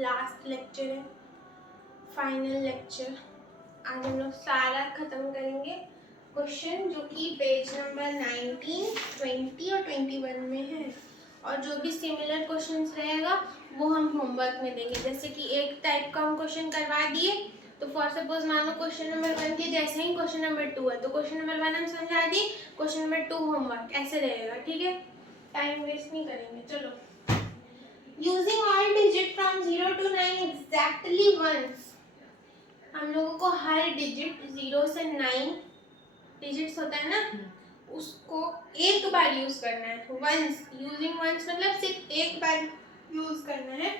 Last lecture है, final lecture. आज हम लोग सारा खत्म करेंगे क्वेश्चन जो कि पेज नंबर 19, 20 और 21 में है। और जो भी सिमिलर क्वेश्चंस रहेगा वो हम होमवर्क में देंगे। जैसे कि एक टाइप का हम क्वेश्चन करवा दिए तो फॉर सपोज मानो क्वेश्चन नंबर 1 के जैसे ही क्वेश्चन नंबर 2 है तो क्वेश्चन नंबर 1 हम समझा दिए, क्वेश्चन नंबर 2 होमवर्क, ऐसे रहेगा। ठीक है, टाइम वेस्ट नहीं करेंगे। चलो, using all digit from 0 to 9 exactly once. हम लोगों को हर डिजिट 0 से 9 डिजिट्स होता है ना, उसको एक बार यूज करना है। वंस, यूजिंग वंस मतलब सिर्फ एक बार यूज करना है।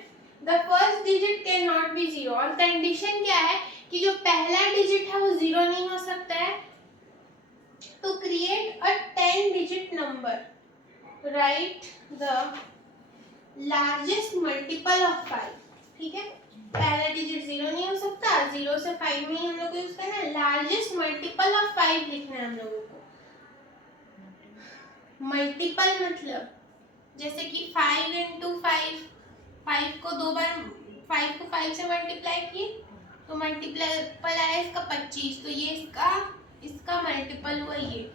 The first digit can not be 0। और कंडीशन क्या है कि जो पहला डिजिट है वो 0 नहीं हो सकता है। तो create a 10 digit number, right the largest multiple of 5। ठीक है, पहला डिजिट 0 नहीं हो सकता, 0 से 5 में ही हम लोग को यूज करना है। लार्जेस्ट मल्टीपल ऑफ 5 लिखना है हम लोगों को। मल्टीपल मतलब जैसे कि 5 into 5, 5 को 2 बार, 5 को 5 से मल्टीप्लाई किए तो मल्टीपल आया इसका 25, तो ये इसका मल्टीपल हुआ ये।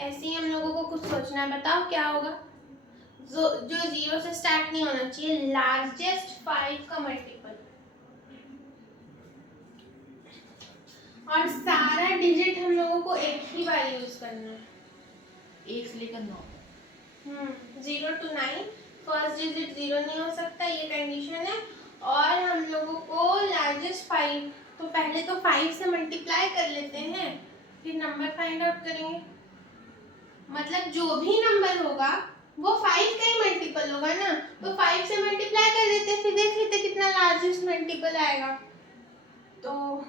ऐसे ही हम लोगों को कुछ सोचना है, बताओ क्या होगा। जो 0 से स्टार्ट नहीं होना चाहिए, लार्जेस्ट 5 का मल्टीपल। और सारा डिजिट हम लोगों को एक ही बार यूज करना है, 1 से लेकर 9। 0 to 9 फर्स्ट डिजिट 0 नहीं हो सकता, ये कंडीशन है। और हम लोगों को लार्जेस्ट 5, तो पहले तो 5 से मल्टीप्लाई कर लेते हैं, फिर नंबर फाइंड आउट करेंगे। मतलब जो भी नंबर होगा वो 5 का ही मल्टीपल होगा ना, तो 5 से मल्टीप्लाई कर देते, फिर देख लेते कितना लार्जेस्ट मल्टीपल आएगा। तो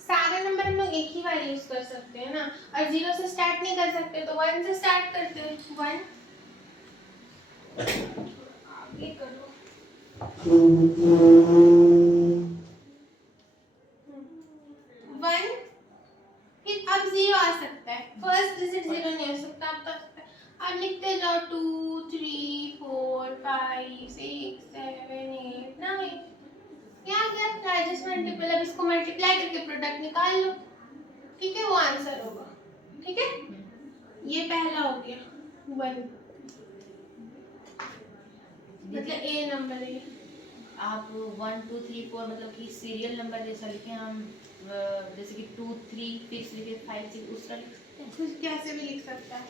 सारे नंबर हम लोग एक ही बार यूज कर सकते हैं ना, और 0 से स्टार्ट नहीं कर सकते तो 1 से स्टार्ट करते हैं। 1 आगे करो, 1, फिर अब 0 आ सकता है, फर्स्ट डिजिट 0 नहीं हो सकता, अब तो आ सकता है। अब लिखते जाओ 2, 3, 4, 5, 6, 7, 8, 9। क्या क्या लार्जेस्ट मल्टीपल, अब इसको मल्टीप्लाई करके प्रोडक्ट निकाल लो। ठीक है, वो आंसर होगा। ठीक है, ये पहला हो गया 1, मतलब ए नंबर है। आप 1 2 3 4 मतलब कि सीरियल नंबर जैसा लिखे हम, जैसे कि 2 3 6 लिखे, 5 6 उस तरह लिख सकते हैं। कुछ कैसे भी लिख सकता है,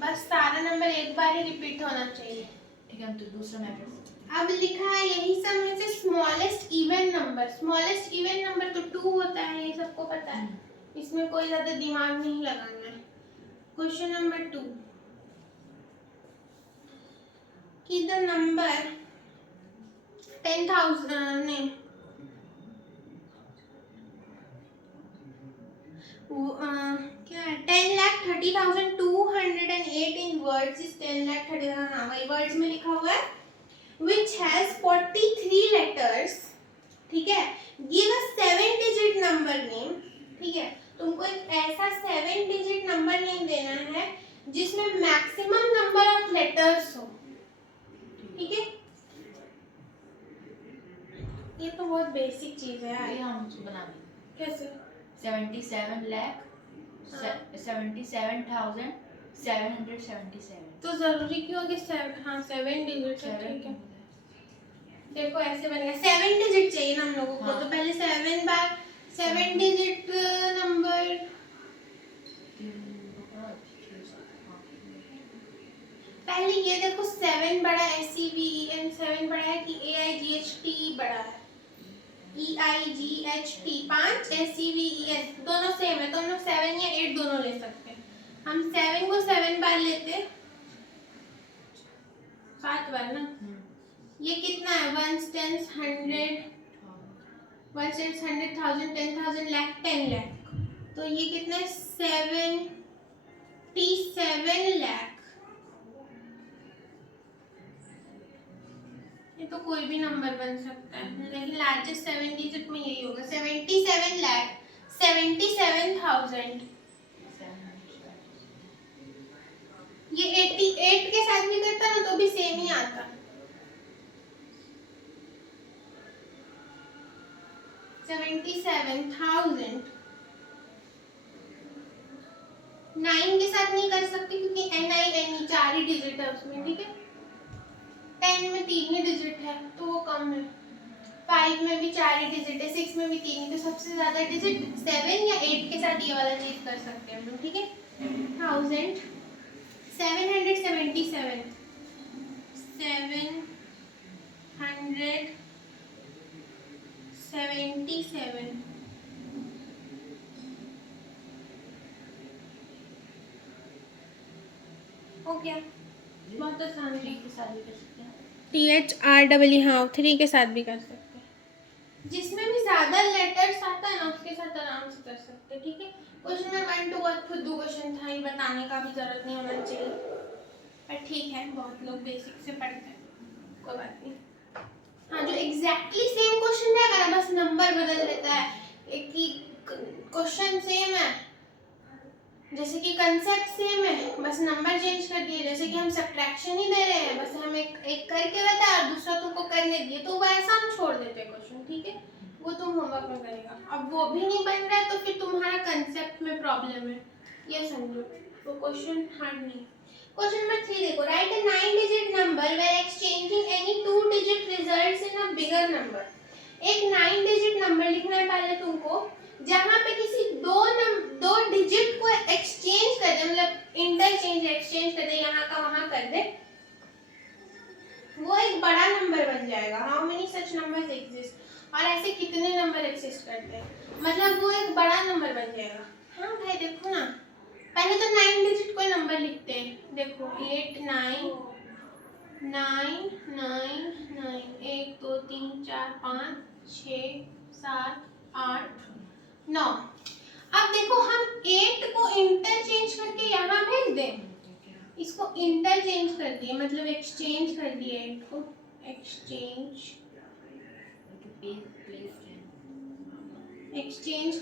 बस सारा नंबर एक बार ही रिपीट होना चाहिए। ठीक है, हम तो दूसरा मेथड अब लिखा है यही सब में से smallest even number. Smallest even number तो 2 होता है, ये सबको पता है, इसमें कोई ज्यादा दिमाग नहीं लगाना है। क्वेश्चन नंबर 2 कि द नंबर 10,000 नहीं, क्या है, 10,30,208 इन वर्ड्स इज 10,30,000। हाँ वही वर्ड्स में लिखा हुआ है। which has 43 letters। ठीक है, give a 7 digit number name। ठीक है, तुमको एक ऐसा 7 digit नंबर नेम देना है जिसमें मैक्सिमम नंबर ऑफ लेटर्स हो। ठीक है, ये तो बहुत बेसिक चीज है ये यार। हम उसको बना देंगे। कैसे? 77 लाख 77,777। तो जरूरी क्यों कि 7 डिजिट है। ठीक है, देखो ऐसे बनेगा, 7 डिजिट चाहिए ना हम लोगों को। तो पहले 7 बार 7 डिजिट नंबर, पहले ये देखो 7 बड़ा है, SEVEN 7 बड़ा है कि AIGHT बड़ा है। EIGHT 5 SEVES दोनों सेम है, तो हम लोग 7 या 8 दोनों ले सकते हैं। हम 7 को 7 बार लेते, 7 बार ना। ये कितना है? 1 10 100 1 10 100,000 10,000 लाख 10 लाख, तो ये कितना है? 77 लाख। ये तो कोई भी नंबर बन सकता है, लेकिन लार्जेस्ट 7 डिजिट में यही होगा। 77 लाख 77,000। ये 88 के साथ भी करता ना तो भी सेम ही आता। 77,000 9 के साथ नहीं कर सकते क्योंकि NINE 4 ही डिजिट है उसमें, ठीक है। 10 में 3 ही डिजिट है तो वो कम है। 5 में भी 4 ही डिजिट है, 6 में भी 3 ही, तो सबसे ज्यादा डिजिट 7 या 8 के साथ ये वाला चीज कर सकते हैं हम लोग, ठीक है। 1777 777 हो गया, बहुत आसान है। के साथ भी कर सकते हैं। THREE, हाँ 3 के साथ भी कर सकते हैं। जिसमें भी ज्यादा लेटर्स आता है ना उसके साथ आराम से कर सकते हैं, ठीक है। क्वेश्चन में 1 to 1 फुद्दू क्वेश्चन था, ये बताने का भी जरूरत नहीं होना चाहिए, पर ठीक है बहुत लोग बेसिक से पढ़ते हैं, कोई बात नहीं। हाँ, जो एग्जैक्टली सेम क्वेश्चन रहेगा ना, बस नंबर बदल देता है, एक ही क्वेश्चन सेम है, जैसे कि कंसेप्ट सेम है, बस नंबर चेंज कर दिए। जैसे कि हम सब्ट्रैक्शन ही दे रहे हैं, बस हम एक करके बताया और दूसरा तुमको करने दिए, तो वो ऐसा हम छोड़ देते हैं क्वेश्चन, ठीक है। वो तुम होमवर्क में करेगा। अब वो भी नहीं बन रहा है तो फिर तुम्हारा कंसेप्ट में प्रॉब्लम है, ये समझो। तो क्वेश्चन हार्ड नहीं। क्वेश्चन नंबर 3 देखो, write a 9 digit number where exchanging any 2 digit results in a bigger number. एक 9 डिजिट नंबर लिखना है पहले तुमको, जहां पे किसी दो डिजिट को एक्सचेंज कर दे, मतलब इंटरचेंज एक्सचेंज कर दे, यहाँ का वहां कर दे, वो एक बड़ा नंबर बन जाएगा। How many such numbers exist, और ऐसे कितने नंबर एग्जिस्ट करते हैं, मतलब वो एक बड़ा नंबर बन जाएगा। हाँ भाई देखो ना, पहले तो 9 डिजिट कोई नंबर लिखते हैं, देखो 8 9 9 9 9 1 2 3 4 5 6 7 8 9। अब देखो हम 8 को इंटरचेंज करके यहाँ भेज दें, इसको इंटरचेंज कर दिए, मतलब एक्सचेंज कर दिए, 8 को एक्सचेंज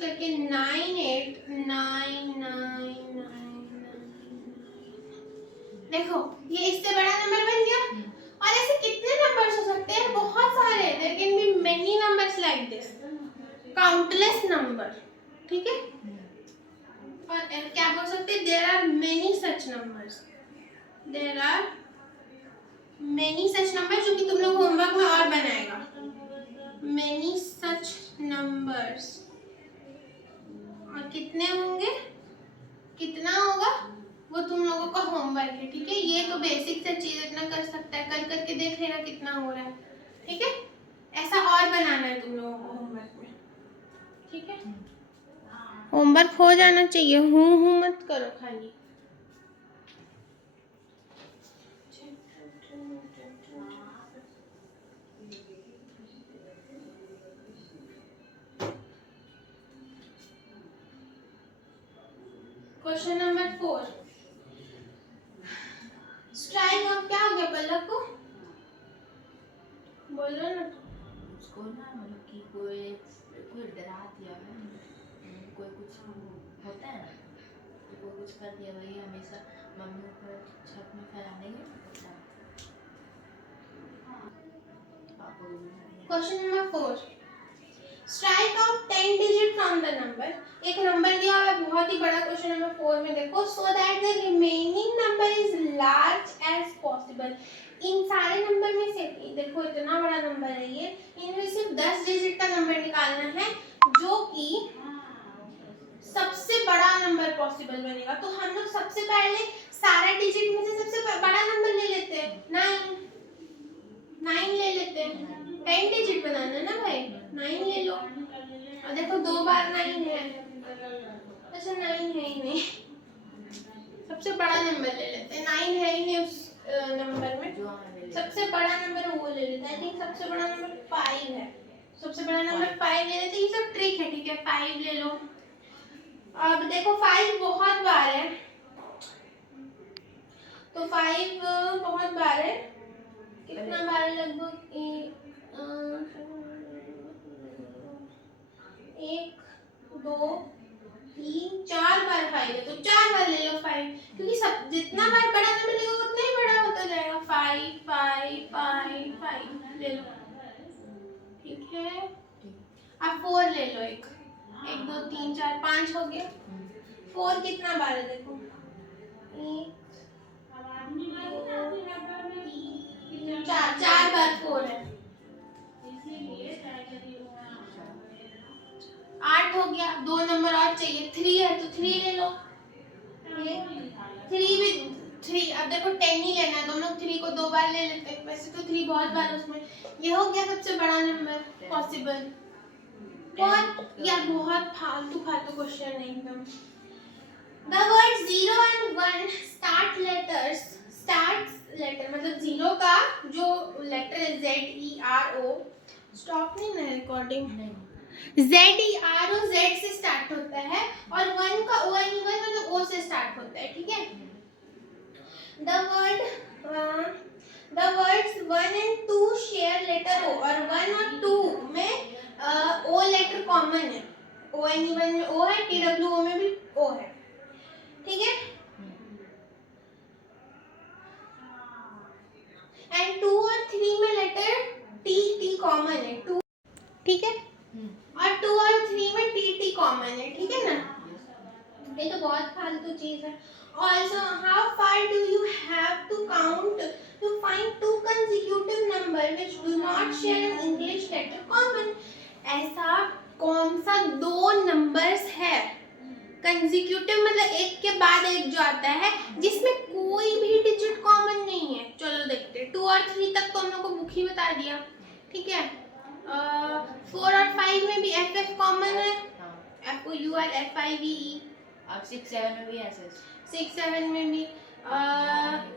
करके 9 8 9 9 9। देखो ये इससे बड़ा नंबर बन गया। और ऐसे कितने नंबर्स हो सकते हैं? बहुत सारे। There can be many numbers like this, countless number, ठीक है। और क्या बोल सकते हैं? There are many such numbers, there are many such numbers, जो कि तुम लोग होमवर्क में और बनाएगा। मेनी सच नंबर्स, और कितने होंगे, कितना होगा, वो तुम लोगों का होमवर्क है, ठीक है। ये तो बेसिक से चीज इतना कर सकता है, कर करके देख लेना कितना हो रहा है, ठीक है। ऐसा और बनाना है तुम लोगों को होमवर्क में, ठीक है। होमवर्क हो जाना चाहिए, हूँ मत करो खाली। क्वेश्चन नंबर 4, स्ट्राइक ऑफ क्या हो गया पल्लव को, बोलो ना। उसको ना मतलब कि कोई डरा दिया है, कोई कुछ होता है ना, तो कोई कुछ कर दिया, वही हमेशा मम्मी ऊपर छत में फैलाने के। Question number 4, strike out 10 digit from the number. एक नंबर दिया हुआ है बहुत ही बड़ा, क्वेश्चन नंबर 4 में देखो, so that the remaining number is large as possible. इन सारे नंबर में से देखो इतना बड़ा नंबर है ये, इनमें सिर्फ 10 डिजिट का नंबर निकालना है जो कि सबसे बड़ा नंबर पॉसिबल बनेगा। तो हम लोग सबसे पहले सारा डिजिट में से सबसे बड़ा नंबर ले लेते हैं, 9 ले लेते हैं। 10 डिजिट बनाना ना भाई, 9 ले लो। 2 बार 9 है। अच्छा 9 है ही नहीं, सबसे बड़ा नंबर ले लेते हैं। 9 है ही नहीं उस नंबर में, जो हमें ले सबसे बड़ा नंबर वो ले लेते हैं। आई थिंक सबसे बड़ा नंबर 5 है, सबसे बड़ा नंबर 5 ले लेते हैं। ये सब ट्रिक है, ठीक है, 5 ले लो। अब देखो 5 बहुत बार है, तो 5 बहुत बार है। कितना बार है? लगभग 1 2 3 4 बार 5 है, तो 4 बार ले लो 5, क्योंकि सब जितना बार बड़ा नंबर लेगा उतना ही बड़ा होता जाएगा। 5 5 5 5 ले लो, ठीक है। अब 4 ले लो, 1 1 2 3 4 5 हो गया। 4 कितना बार है? देखो 1 4 बार 4 है। 8 हो गया। 2 नंबर और चाहिए, 3 है तो 3 ले लो। 3 भी 3, अब देखो 10 ही लेना है, दोनों 3 को 2 बार ले लेते हैं, वैसे तो 3 बहुत बार उसमें। ये हो गया सबसे बड़ा नंबर पॉसिबल। और यार बहुत फालतू क्वेश्चन है एकदम। The word 0 and 1 start letters, starts letter मतलब 0 का जो लेटर है ZERO, स्टॉप नहीं ना रिकॉर्डिंग, ZERO Z से स्टार्ट होता है, और 1 का ONE मतलब O से स्टार्ट होता है, ठीक है। The words 1 and 2 share letter O, और 1 और 2 में O लेटर कॉमन है। ONE 1 में O है, TWO में भी O है, ठीक है। एंड 2 और 3 में लेटर T कॉमन है, 2, ठीक है। और 2 और 3 में TT कॉमन है, ठीक है ना। ये तो बहुत फालतू चीज है। Also, how far do you have to count to find 2 consecutive number which do not share an English letter common? ऐसा कौन सा 2 नंबर्स है कंसेक्यूटिव मतलब एक के बाद एक जो आता है जिसमें कोई भी डिजिट कॉमन नहीं है? चलो देखते हैं। 2 और 3 तक तो हम लोग को बुक ही बता दिया, ठीक है। 4 और 5 में भी FF कॉमन है, FOUR FIVE। अब 6 7 में भी ऐसे 6 7 में भी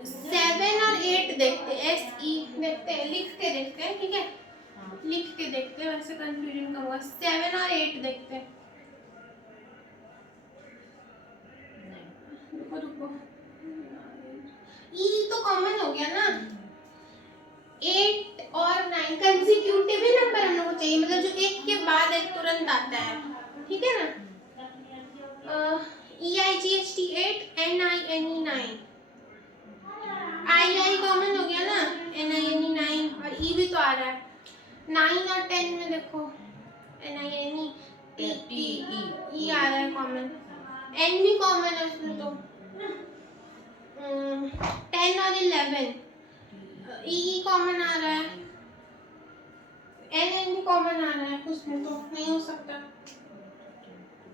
7 और 8 देखते हैं, SE देखते हैं, लिख के देखते हैं, ठीक है। लिख के देखते हैं, वैसे कंफ्यूजन कम होगा। 7 और 8 देखते हैं। रुको ई तो कॉमन हो गया ना। 8 और 9 कंसेक्यूटिव ही नंबर हम लोग को चाहिए, मतलब जो एक के बाद एक तुरंत आता है, ठीक है ना। EIGHT 8, NINE 9, II कॉमन हो गया ना, NINE 9, और E भी तो आ रहा है। 9 और 10 में देखो NINE TE आ रहा है कॉमन, N भी कॉमन है उसमें तो। 10 और 11 ई कॉमन आ रहा है, एन भी कॉमन आ रहा है, उसमें तो नहीं हो सकता।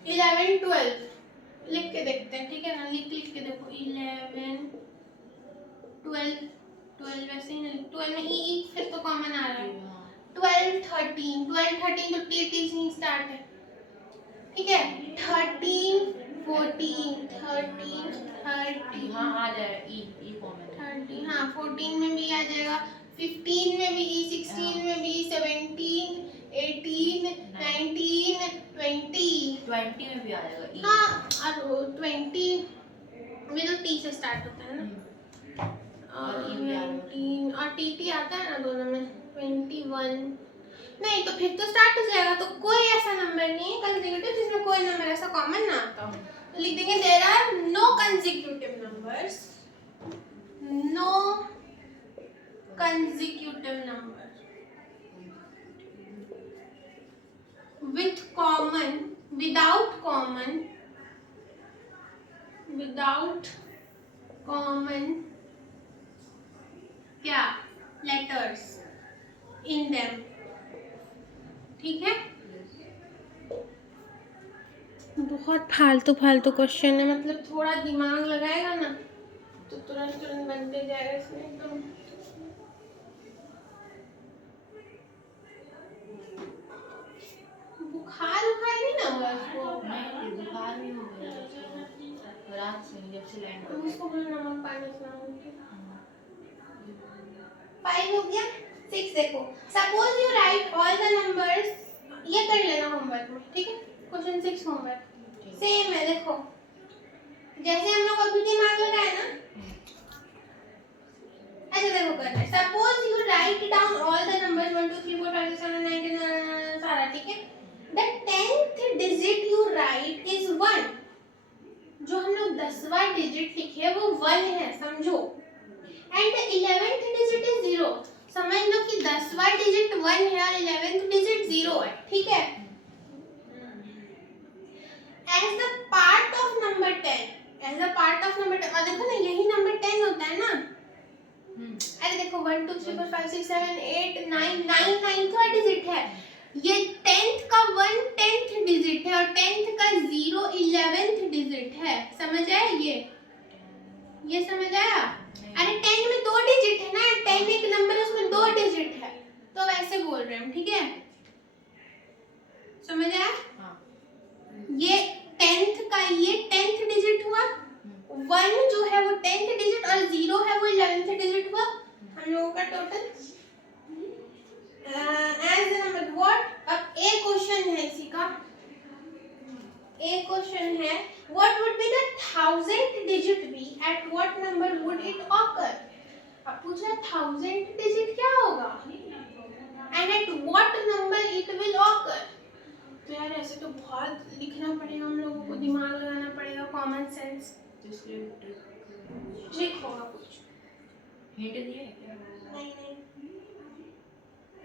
11 12 लिख के देखते हैं, ठीक है ना। लिख के देखो 11 12 वैसे ही नहीं, 12 में ई फिर तो कॉमन आ रहा है। 12 13 तो टी से ही स्टार्ट है, ठीक है। 13 14 13 30 हाँ आ जाएगा ई कॉमन 30, हाँ 14 में भी आ जाएगा, 15 में भी ई, 16 में भी, 17 18 19 20 में भी आ जाएगा ई। हाँ और 20 में तो टी से स्टार्ट होता है ना, और 19 और टी आता है ना दोनों में। 21 नहीं तो फिर तो स्टार्ट हो जाएगा, तो कोई ऐसा नंबर नहीं है कंसेक्यूटिव जिसमें कोई नंबर ऐसा कॉमन ना आता हो। तो लिख देंगे there are no consecutive numbers, no consecutive number with common, without common क्या letters in them, ठीक है। बहुत फालतू क्वेश्चन है, मतलब थोड़ा दिमाग लगाएगा ना तो तुरंत बनते जाएगा इसमें एकदम। बुखार नहीं ना पास में जब से लैंड हम कर इसको बोलो नमक पानी खिलाऊंगी। 5 हो गया। 6 देखो, suppose you right all the numbers, ये कर लेना होमवर्क में, ठीक है। क्वेश्चन 6 होमवर्क सेम है, देखो जैसे हम लोग अभी दिमाग लगाए ना, ऐसे देखो करना है। Suppose you write down all the numbers 1 2 3 4 5 6 7 8 9 10 सारा, ठीक है। The 10th digit you right is 1। जो हम लोग 10वां डिजिट लिखे है वो 1 है, समझो। And the 11th digit is 0। समझ लो कि 10वां डिजिट 1 है और 11th डिजिट 0 है, ठीक है। As the part of number 10, as a part of number 10, और देखो ना यही नंबर 10 होता है ना। अरे देखो 1 2 3 4 5 6 7 8 9 9 9वां डिजिट है। ये 10th का 1 10th डिजिट है और 10th का 0 11th डिजिट है, समझ आया? ये समझ आया? अरे 10 में 2 डिजिट है ना, 10 एक नंबर है उसमें 2 डिजिट है, तो वैसे बोल रहे हैं, ठीक है। समझ आया? ये 10th का ये 10th डिजिट हुआ, 1 जो है वो 10th डिजिट और 0 है वो 11th डिजिट हुआ, हम लोगों का total as the number what. अब एक क्वेश्चन है इसी का, एक क्वेश्चन है what would be the 1000th digit be, at what number would it occur. अब पूछा 1000th डिजिट क्या होगा and at what number it will occur. तो यार ऐसे तो बहुत लिखना पड़ेगा, हम लोगों को दिमाग लगाना पड़ेगा, कॉमन सेंस। ट्रिक होगा कुछ, हिंट दिए क्या? नहीं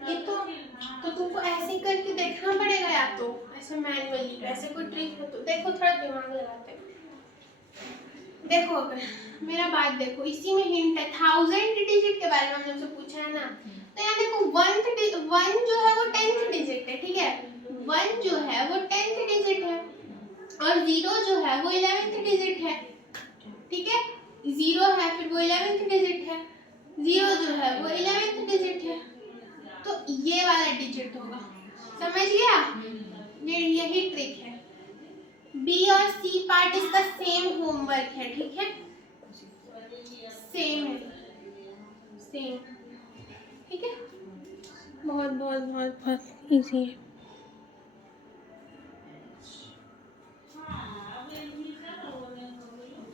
ये तो तुमको ऐसे ही करके देखना पड़ेगा, या तो ऐसे मैनुअली, तो ऐसे कोई ट्रिक हो तो देखो, थोड़ा दिमाग लगाते हैं। देखो अगर मेरा बात देखो, इसी में हिंट है, 1000th डिजिट के बारे में हमने तुमसे पूछा है ना, तो यहाँ देखो 1 जो है वो 10th डिजिट है, ठीक है। 1 जो है वो 10th डिजिट है और 0 जो है वो 11th डिजिट है, ठीक है। 0 है फिर वो 11th डिजिट है, 0 जो है वो 11th डिजिट है, तो ये वाला डिजिट होगा, समझ गया? यही ट्रिक है। बी और सी पार्ट इसका सेम होमवर्क है, ठीक है, सेम है, सेम, ठीक है। बहुत बहुत बहुत बहुत इजी है।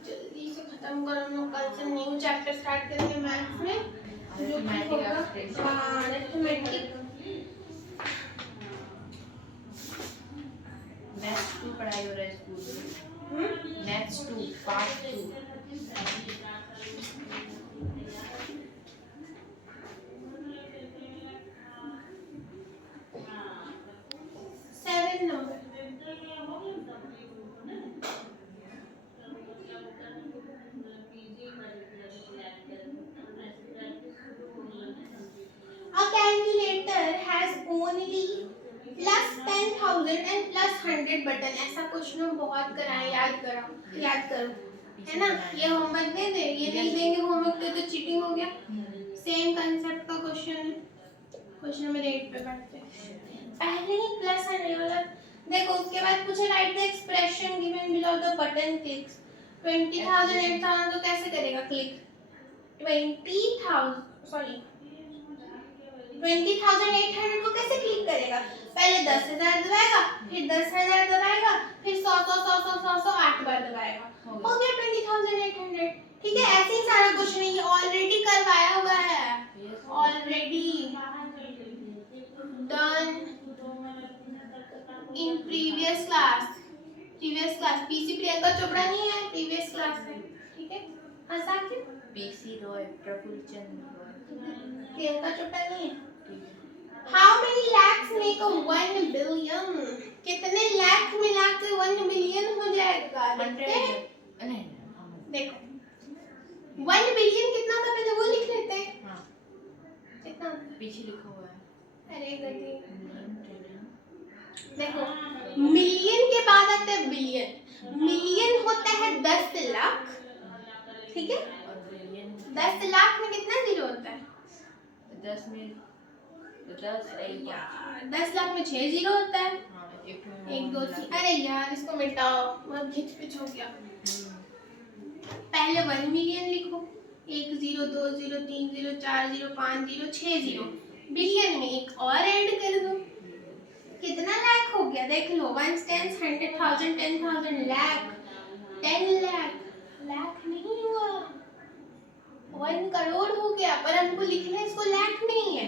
जल्दी से खत्म करो, हम लोग कल से न्यू चैप्टर स्टार्ट करेंगे मैथ्स में, जो कि होगा अरिथमेटिक। नेक्स्ट 2 पढ़ाई हो रहा है स्कूल में, next 2 part 2। 7 number, a calculator has only plus 10,000 and plus 100 button. ऐसा क्वेश्चन हम बहुत कराए, याद करो, है ना। ये होमवर्क दे दे, ये नहीं देंगे होमवर्क तो चीटिंग हो गया। सेम कंसेप्ट का क्वेश्चन है, क्वेश्चन नंबर 8 पे करते हैं। पहले ही प्लस आने वाला, देखो उसके बाद पूछे right the expression given below the button clicks. 20,000 8,000 तो कैसे करेगा क्लिक, 20,800 को कैसे क्लिक करेगा, पहले 10,000 दबाएगा, फिर 10,000 दबाएगा, फिर 100 8 बार दबाएगा, हो गया 20,800, ठीक है। ऐसे ही सारा क्वेश्चन ये ऑलरेडी करवाया हुआ है, already done in previous class, PC Priyanka Chopra नहीं है, प्रीवियस क्लास है, ठीक है। हंसा क्यों? पीसी रॉय, प्रफुल्ल चंद्र रॉय, प्रियंका चोपड़ा नहीं है। How many lakhs make a 1 billion? कितने लाख मिला के 1 बिलियन हो जाएगा? देखो 1 बिलियन कितना था पहले वो लिख लेते हैं। हाँ। कितना पीछे लिखा हुआ है। अरे गधे, देखो मिलियन के बाद आता है बिलियन। मिलियन होता है 10 लाख, ठीक है। 10 लाख में कितना जीरो होता है? 10 में 10 लाख में 6 जीरो होता है। हाँ, 1 2 3, अरे यार इसको मिटाओ, बहुत घिच पिच हो गया। पहले 1 मिलियन लिखो, 1 0 2 0 3 0 4 0 5 0 6 0, बिलियन में एक और ऐड कर दो, कितना लाख हो गया देख लो, 1 10 100,000 10,000 लाख 10 लाख, लाख नहीं हुआ, 1 करोड़ हो गया, पर हमको लिखना है इसको लाख नहीं है,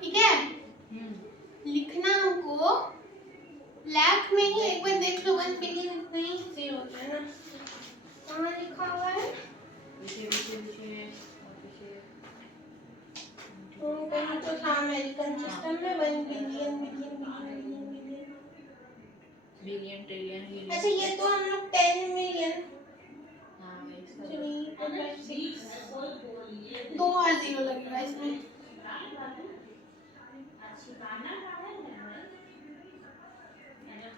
ठीक है, लिखना हमको लाख में ही, एक बार देख लो 1 बिलियन नहीं जीरो होता है ना, कहाँ लिखा हुआ है, कहीं तो था अमेरिकन सिस्टम में 1 billion billion billion billion billion trillion. अच्छा ये तो हम लोग 10 मिलियन, हाँ 2 और 0 लगेगा इसमें,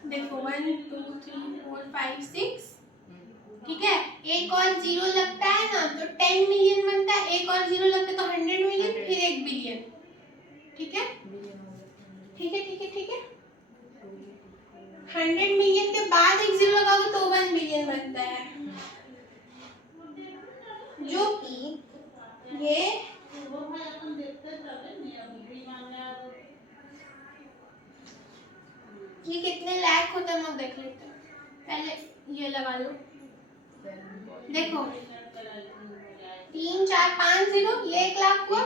देखो 1 2 3 4 5 6, ठीक है, एक और 0 लगता है ना तो 10 मिलियन बनता है, एक और 0 लगता है तो 100 मिलियन, फिर 1 बिलियन, ठीक है, ठीक है ठीक है ठीक है, 100 मिलियन के बाद एक 0 लगाओगे तो 1 बिलियन बनता है, जो कि ये कितने लाख होते हैं हम लोग देख लेते हैं, पहले ये लगा लो, देखो 3 4 5 0, ये 1 लाख हुआ,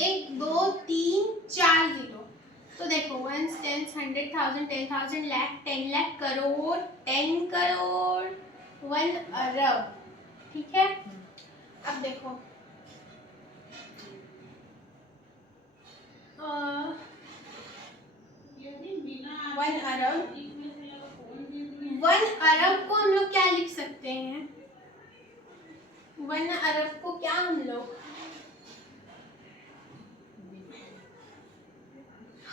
1 2 3 4 0, तो देखो 1 10 100,000 10,000 लाख 10 लाख करोड़ 10 करोड़ 1 अरब, ठीक है, अब देखो 1 अरब, 1 अरब को हम लोग क्या लिख सकते हैं, 1 अरब को क्या हम लोग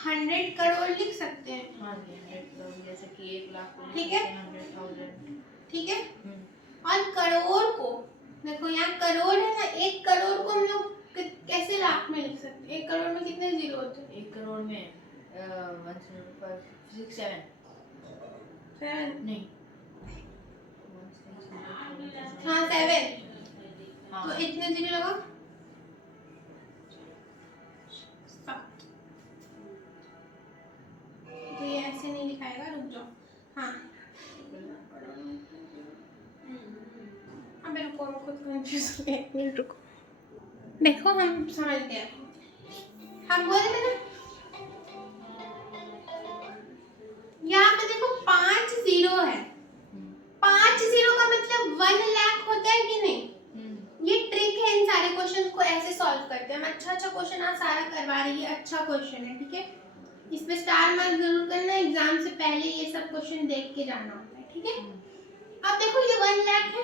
100 करोड़ लिख सकते हैं, हाँ 100 करोड़, जैसे कि 1 लाख को ठीक है, 100,000, ठीक है, और करोड़ को देखो यहाँ करोड़ है ना, 1 करोड़ को हम लोग कैसे लाख में लिख सकते हैं, 1 करोड़ में कितने 0 होते हैं, 1 करोड़ में 1 6 7 नहीं, हाँ 7, हाँ तो इतने 0 लगाओ, 7, तो ये ऐसे नहीं लिखाएगा, रुक जाओ, हाँ अबे रुको, हम खुद कंफ्यूज हो गए, एक मिनट रुको, देखो हम समझ गए, हम बोल रहे थे ना, यहाँ पे देखो 5 0 है, 5 0 का मतलब 1 लाख होता है कि नहीं, ये ट्रिक है इन सारे क्वेश्चन को ऐसे सॉल्व करते हैं, हम अच्छा क्वेश्चन आज सारा करवा रही है, अच्छा क्वेश्चन है, ठीक है, इस पे स्टार मार्क जरूर करना, एग्जाम से पहले ये सब क्वेश्चन देख के जाना होता है, ठीक है, अब देखो ये 1 लाख है,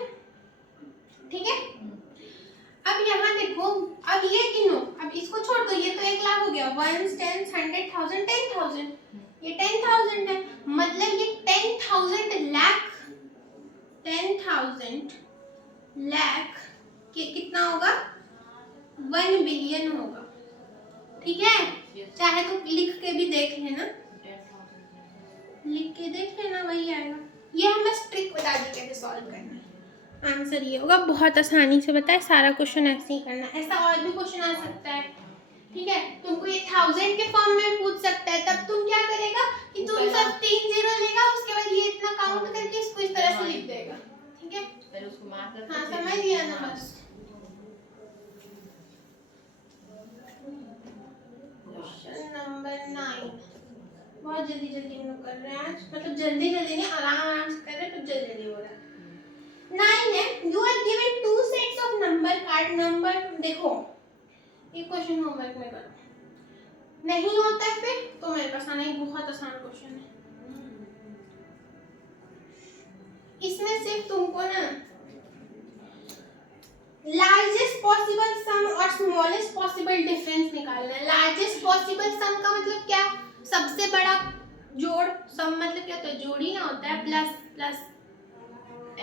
ठीक है, अब यहाँ देखो, अब ये गिनो, अब इसको छोड़ दो, ये तो 1 लाख हो गया, 1 10 100,000 10,000, ये 10,000 है, मतलब ये 10,000 लाख 10,000 लाख के कितना होगा, 1 बिलियन होगा, ठीक है, चाहे तो लिख के भी देख लेना, लिख के देख लेना, वही आएगा, ये हम बस ट्रिक बता दी कैसे सॉल्व करना है, आंसर ये होगा, बहुत आसानी से बताए, सारा क्वेश्चन ऐसे ही करना, ऐसा और भी क्वेश्चन आ सकता है, ठीक है, तुमको ये 1000 के फॉर्म में पूछ सकता है, तब तुम क्या करेगा कि तुम सब 3 0 लेगा, उसके बाद ये इतना काउंट करके इसको इस तरह से लिख देगा, ठीक है, फिर उसको मार्क करके, हाँ समझ लिया ना, बस क्वेश्चन नंबर 9, बहुत जल्दी जल्दी हम लोग कर रहे हैं आज, मतलब जल्दी जल्दी नहीं, आराम से कर रहे हैं, तो जल्दी जल्दी हो रहा है, 9 है, you are given 2 sets of number card number, देखो ये क्वेश्चन होमवर्क में करो, नहीं होता है फिर तो मेरे पास आना, ही बहुत आसान क्वेश्चन है, इसमें सिर्फ तुमको ना लार्जेस्ट पॉसिबल सम और स्मॉलेस्ट पॉसिबल डिफरेंस निकालना है, लार्जेस्ट पॉसिबल सम का मतलब क्या, सबसे बड़ा जोड़, सम मतलब क्या होता है, जोड़ ही ना होता है, plus plus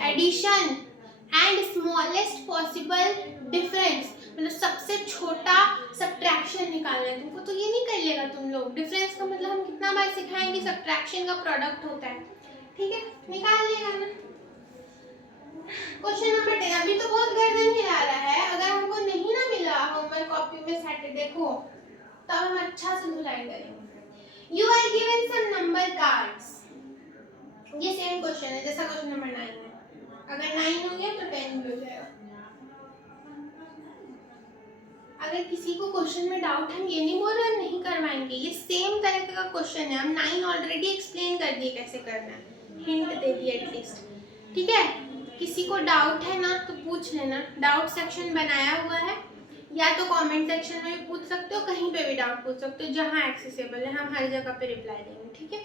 addition, and smallest possible difference मतलब सबसे छोटा सब्ट्रैक्शन निकालना है तुमको, तो ये नहीं कर लेगा तुम लोग, डिफरेंस का मतलब हम कितना बार सिखाएंगे, सब्ट्रैक्शन का प्रोडक्ट होता है, ठीक है, निकाल लेगा ना, क्वेश्चन नंबर 10, अभी तो बहुत गर्दन हिला रहा है। अगर हमको नहीं ना मिला होमवर्क कॉपी में सैटरडे को, तब हम अच्छा से धुलाई करेंगे। You are given some number cards, ये सेम क्वेश्चन है जैसा क्वेश्चन नंबर 9 है। अगर 9 हो गया तो 10 भी हो जाएगा। अगर किसी को क्वेश्चन में डाउट है, ये नहीं बोल रहे हम नहीं करवाएंगे, ये सेम तरह का क्वेश्चन है। हम 9 ऑलरेडी एक्सप्लेन कर दिए कैसे करना है, हिंट दे दिए एटलीस्ट, ठीक है। किसी को डाउट है ना तो पूछ लेना, डाउट सेक्शन बनाया हुआ है, या तो कमेंट सेक्शन में भी पूछ सकते हो, कहीं पे भी डाउट पूछ सकते हो, जहां एक्सेसिबल है हम हर जगह पे रिप्लाई देंगे, ठीक है।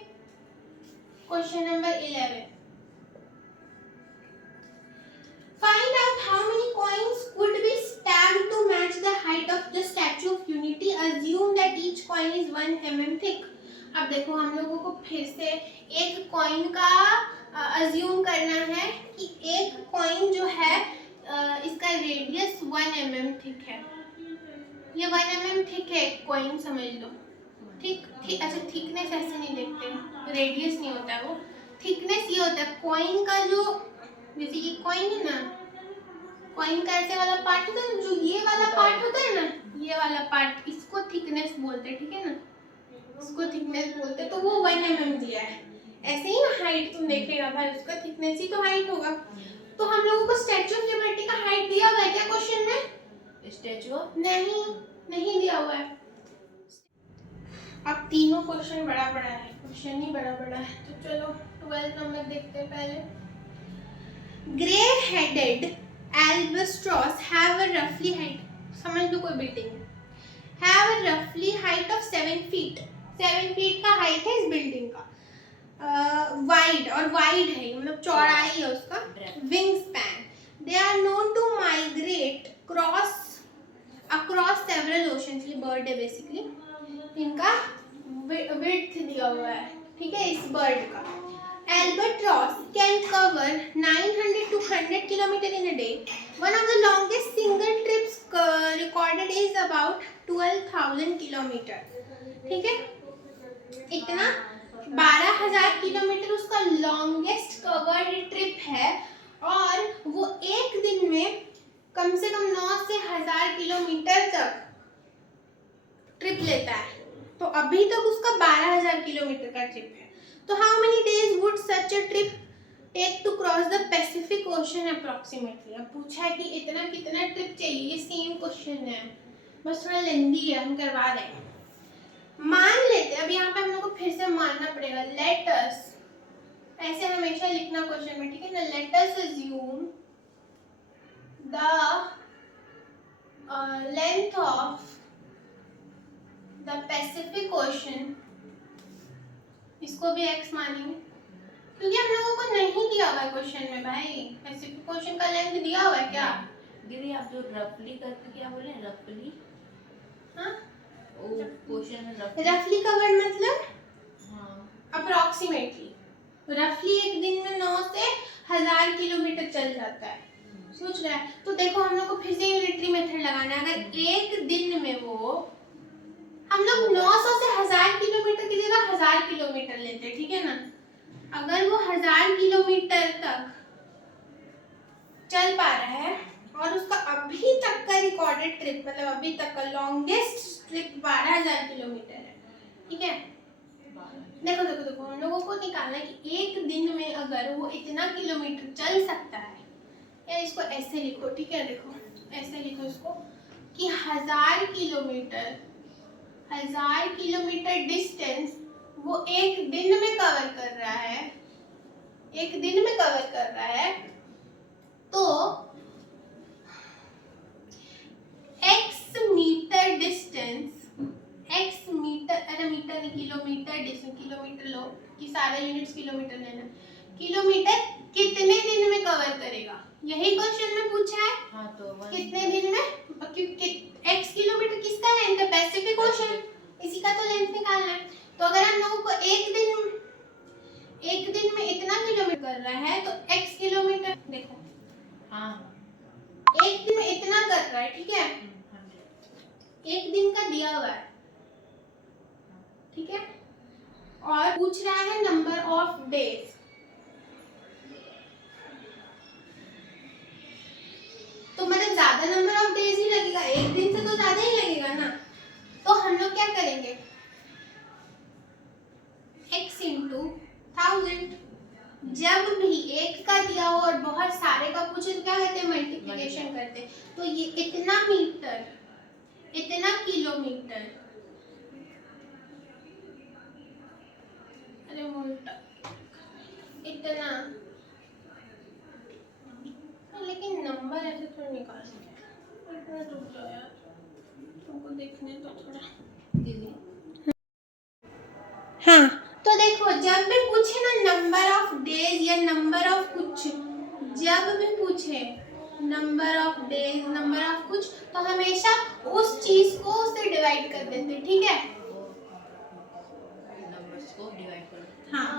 Question number 11, find out how many coins could be stacked to match the height of the Statue of Unity. Assume that each coin is 1 mm thick. अब देखो हम लोगों को फिर से एक कॉइन का अज्यूम करना है कि एक कॉइन जो है इसका रेडियस 1 mm थिक है। ये 1 mm थिक है एक कॉइन, समझ लो। ठीक, अच्छा थिकनेस ऐसे नहीं देखते, रेडियस नहीं होता है वो, थिकनेस ये होता है कॉइन का जो, जैसे ये कॉइन है ना, कॉइन का ऐसे वाला पार्ट होता है ना, जो ये वाला पार्ट होता है ना, ये वाला पार्ट, इसको थिकनेस बोलते हैं, ठीक है ना, इसको थिकनेस बोलते हैं। तो वो 1 mm दिया है। ऐसे ही ना हाइट तुम देखेगा भाई, उसका थिकनेस ही तो हाइट होगा। तो हम लोगों को स्टैच्यू ऑफ लिबर्टी का हाइट दिया हुआ है क्या क्वेश्चन में? स्टैच्यू नहीं दिया हुआ है। अब तीनों क्वेश्चन बड़ा बड़ा है, क्वेश्चन ही बड़ा बड़ा है। तो चलो 12 नंबर देखते हैं पहले। Gray-headed albatross have a roughly height, समझ लो कोई building, have a roughly height of 7 feet, 7 feet का हाइट है इस बिल्डिंग का। वाइड, और वाइड है मतलब चौड़ाई है उसका, wing span. They are known to migrate across several oceans, ये बर्ड है बेसिकली, इनका विड्थ दिया हुआ है, ठीक है, इस बर्ड का। Albatross can cover 900 to 100 km in a day. One of the longest single trips recorded is about 12,000 km. ठीक है, इतना 12,000 किलोमीटर उसका लॉन्गेस्ट कवर्ड ट्रिप है, और वो एक दिन में कम से कम 9 से 1000 किलोमीटर तक ट्रिप लेता है। तो अभी तक उसका 12,000 किलोमीटर का ट्रिप है। तो how many days would such a trip take to cross the Pacific Ocean approximately? अब पूछा है कि इतना कितना ट्रिप चाहिए, ये सेम क्वेश्चन है, बस थोड़ा लेंदी है, हम करवा देंगे। मान लेते हैं, अब यहाँ पे हम लोग को फिर से मानना पड़ेगा, let us, ऐसे हमेशा लिखना क्वेश्चन में, ठीक है ना, let us assume the length of the Pacific Ocean, इसको भी x मानेंगे, क्योंकि हम लोगों को नहीं दिया हुआ है क्वेश्चन में भाई, पैसिफिक ओशन का लेंथ दिया हुआ है क्या? दीदी आप जो रफली करके क्या बोले, रफली, हाँ, ओ क्वेश्चन में रफली कवर्ड मतलब हाँ, अप्रोक्सीमेटली, रफली एक दिन में 9 से 1000 किलोमीटर चल जाता है, सोच रहा है। तो देखो हम लोग को फिर से यूनिटरी मेथड लगाना है। अगर एक दिन में वो, हम लोग 900 से 1000 किलोमीटर की जगह 1000 किलोमीटर लेते हैं, ठीक है ना, अगर वो 1000 किलोमीटर तक चल पा रहा है और उसका अभी तक का रिकॉर्डेड ट्रिप, मतलब अभी तक का लॉन्गेस्ट ट्रिप 12,000 किलोमीटर है, ठीक है। देखो देखो देखो, हम लोगों को निकालना है कि एक दिन में अगर वो इतना किलोमीटर चल सकता है, या इसको ऐसे लिखो, ठीक है, देखो ऐसे लिखो इसको कि 1000 किलोमीटर डिस्टेंस वो एक दिन में कवर कर रहा है, एक दिन में कवर कर रहा है, तो x metre distance, x metre, अरे मीटर नहीं, किलोमीटर डिस्टेंस, किलोमीटर लो कि सारे यूनिट्स किलोमीटर लेना, किलोमीटर कितने दिन में कवर करेगा, यही क्वेश्चन में पूछा है। हाँ, तो कितने दिन में, क्योंकि x किलोमीटर किसका लेंथ है, पैसिफिक ओशन, इसी का तो लेंथ निकालना है। तो अगर हम लोगों को एक दिन में इतना किलोमीटर कर रहा है, तो x किलोमीटर, देखो हाँ, एक दिन में इतना कर रहा है, ठीक है, एक दिन का दिया हुआ है, ठीक है, और पूछ रहा है नंबर ऑफ डेज, तो मतलब ज्यादा नंबर ऑफ डेज ही लगेगा, एक दिन से तो ज्यादा ही लगेगा ना। तो हम लोग क्या करेंगे, x इंटू 1000। जब भी एक का दिया हो और बहुत सारे का पूछे तो क्या करते हैं, मल्टीप्लिकेशन करते हैं। तो ये इतना मीटर, इतना किलोमीटर, अरे उल्टा, इतना, लेकिन नंबर ऐसे थोड़ा निकाल सकते, इतना रुक जाओ यार, तुमको देखने तो थोड़ा दीदी हाँ। तो देखो जब भी पूछे ना नंबर ऑफ डेज या नंबर ऑफ कुछ, जब भी पूछे number of days, number of कुछ, तो हमेशा उस चीज को उससे डिवाइड कर देते, ठीक है। नंबर्स को डिवाइड करो। हाँ,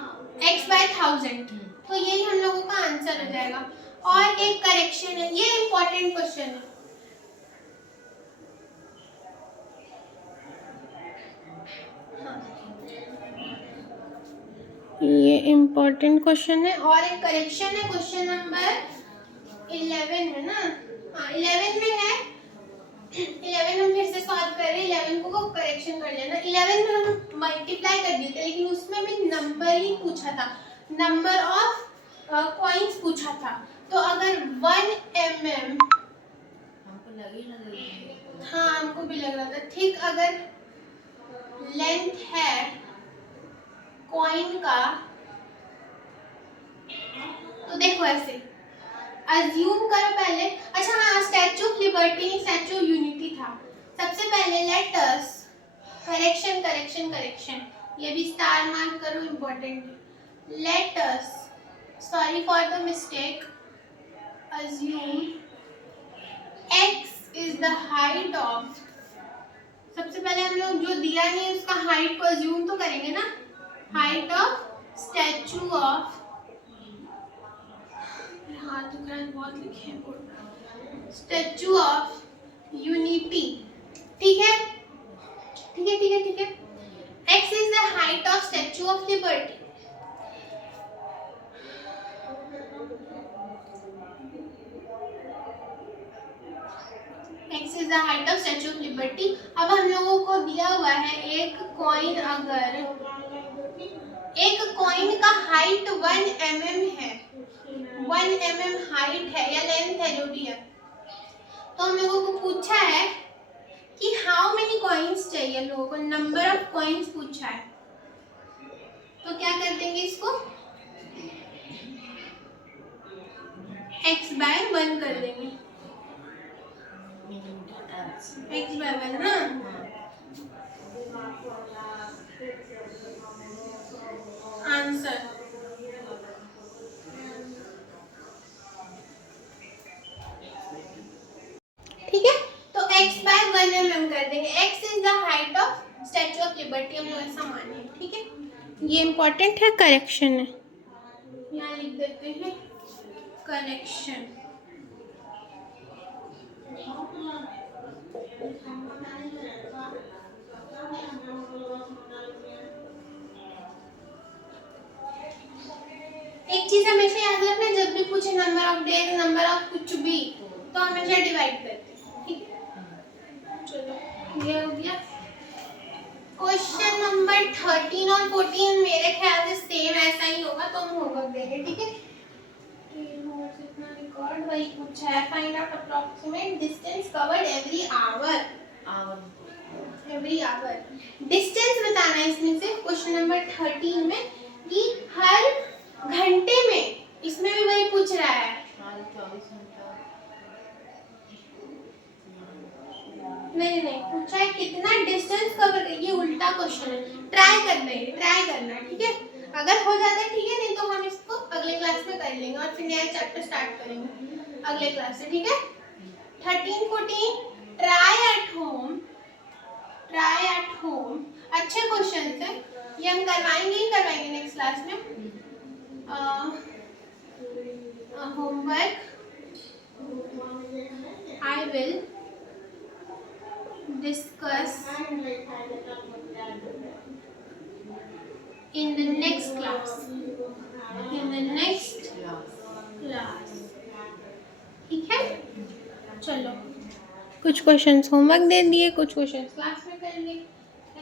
x बाय 1000, तो यही हम लोगों का आंसर हो जाएगा। और एक करेक्शन है, ये इम्पोर्टेंट क्वेश्चन है। ये इम्पोर्टेंट क्वेश्चन है। और एक करेक्शन है, क्वेश्चन नंबर 11 में ना, हाँ 11 में है। 11 हम फिर से सॉल्व कर रहे हैं, 11 को करेक्शन कर लेना। 11 में हम मल्टीप्लाई कर दिए थे, लेकिन उसमें भी नंबर ही पूछा था, नंबर ऑफ कॉइन्स पूछा था। तो अगर 1 mm, हमको लगे ना दीदी, हाँ हमको भी लग रहा था ठीक, अगर लेंथ है कॉइन का, तो देखो ऐसे अज्यूम करो पहले। अच्छा हाँ, statue of liberty, statue of unity था। सबसे पहले let us, correction correction correction, ये भी स्टार मार्क करो, important. Let us, sorry for the mistake, assume x is the height of, सबसे पहले हम लोग जो दिया नहीं उसका हाइट को अज्यूम तो करेंगे ना, हाइट ऑफ स्टैचू ऑफ, हाथ बहुत लिखे हैं, स्टैचू ऑफ यूनिटी, ठीक है ठीक है ठीक है ठीक है। x is the height of statute of liberty. x is the height of statute of liberty. अब हम लोगों को दिया हुआ है एक कॉइन, अगर एक कॉइन का हाइट 1 mm है, 1 mm हाइट है या लेंथ है जो भी है, तो हम लोगों को पूछा है कि हाउ मेनी कॉइन्स चाहिए, लोगों को नंबर ऑफ कॉइन्स पूछा है। तो क्या कर देंगे इसको, x बाय 1 कर देंगे, x बाय 1 ना। आंसर ठीक है, तो x बाय 1 mm कर देंगे। x is the height of statute of liberty, हम लोग ऐसा माने, ठीक है। ये इम्पोर्टेंट है, करेक्शन है, यहाँ लिख देते हैं करेक्शन। एक चीज हमेशा याद रखना, जब भी पूछे number of days, number of कुछ भी, तो हमेशा डिवाइड करते हैं, ठीक है। चलो ये हो गया। क्वेश्चन नंबर 13 और 14 मेरे ख्याल से सेम ऐसा ही होगा, तो हम होमवर्क देंगे, ठीक है। रिकॉर्ड वही पूछा है, find out approximate distance covered every hour, every hour distance बताना है इसमें से, क्वेश्चन नंबर 13 में, कि हर घंटे में, इसमें भी वही पूछ रहा है। नहीं नहीं, पूछा है कितना डिस्टेंस कवर, ये उल्टा क्वेश्चन है, ट्राई करना है, ट्राई करना है, ठीक है। अगर हो जाता है ठीक है, नहीं तो हम इसको अगले क्लास में कर लेंगे और फिर नया चैप्टर स्टार्ट करेंगे अगले क्लास से, ठीक है। 13 14 try at home, try at home, अच्छे क्वेश्चन है, ये हम करवाएंगे ही करवाएंगे नेक्स्ट क्लास में। Homework I will discuss in the next class, in the next class, ठीक है। कुछ क्वेश्चंस होमवर्क दे दिए, कुछ क्वेश्चंस क्लास में कर लिए।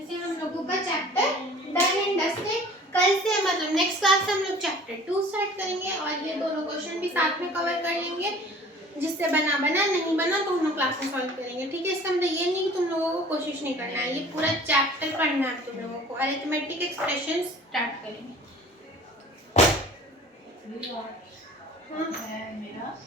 ऐसे हम लोगों का चैप्टर डन एंड डस्टेड। कल से मतलब नेक्स्ट क्लास से हम लोग चैप्टर 2 स्टार्ट करेंगे और ये दोनों क्वेश्चन भी साथ में कवर कर लेंगे। जिससे बना बना, नहीं बना तो हम लोग क्लास में सॉल्व करेंगे, ठीक है। इसका मतलब ये नहीं कि तुम लोगों को कोशिश नहीं करना है, ये पूरा चैप्टर पढ़ना है तुम लोगों को। अरिथमेटिक एक्सप्रेशन स्टार्ट करेंगे। है मेरा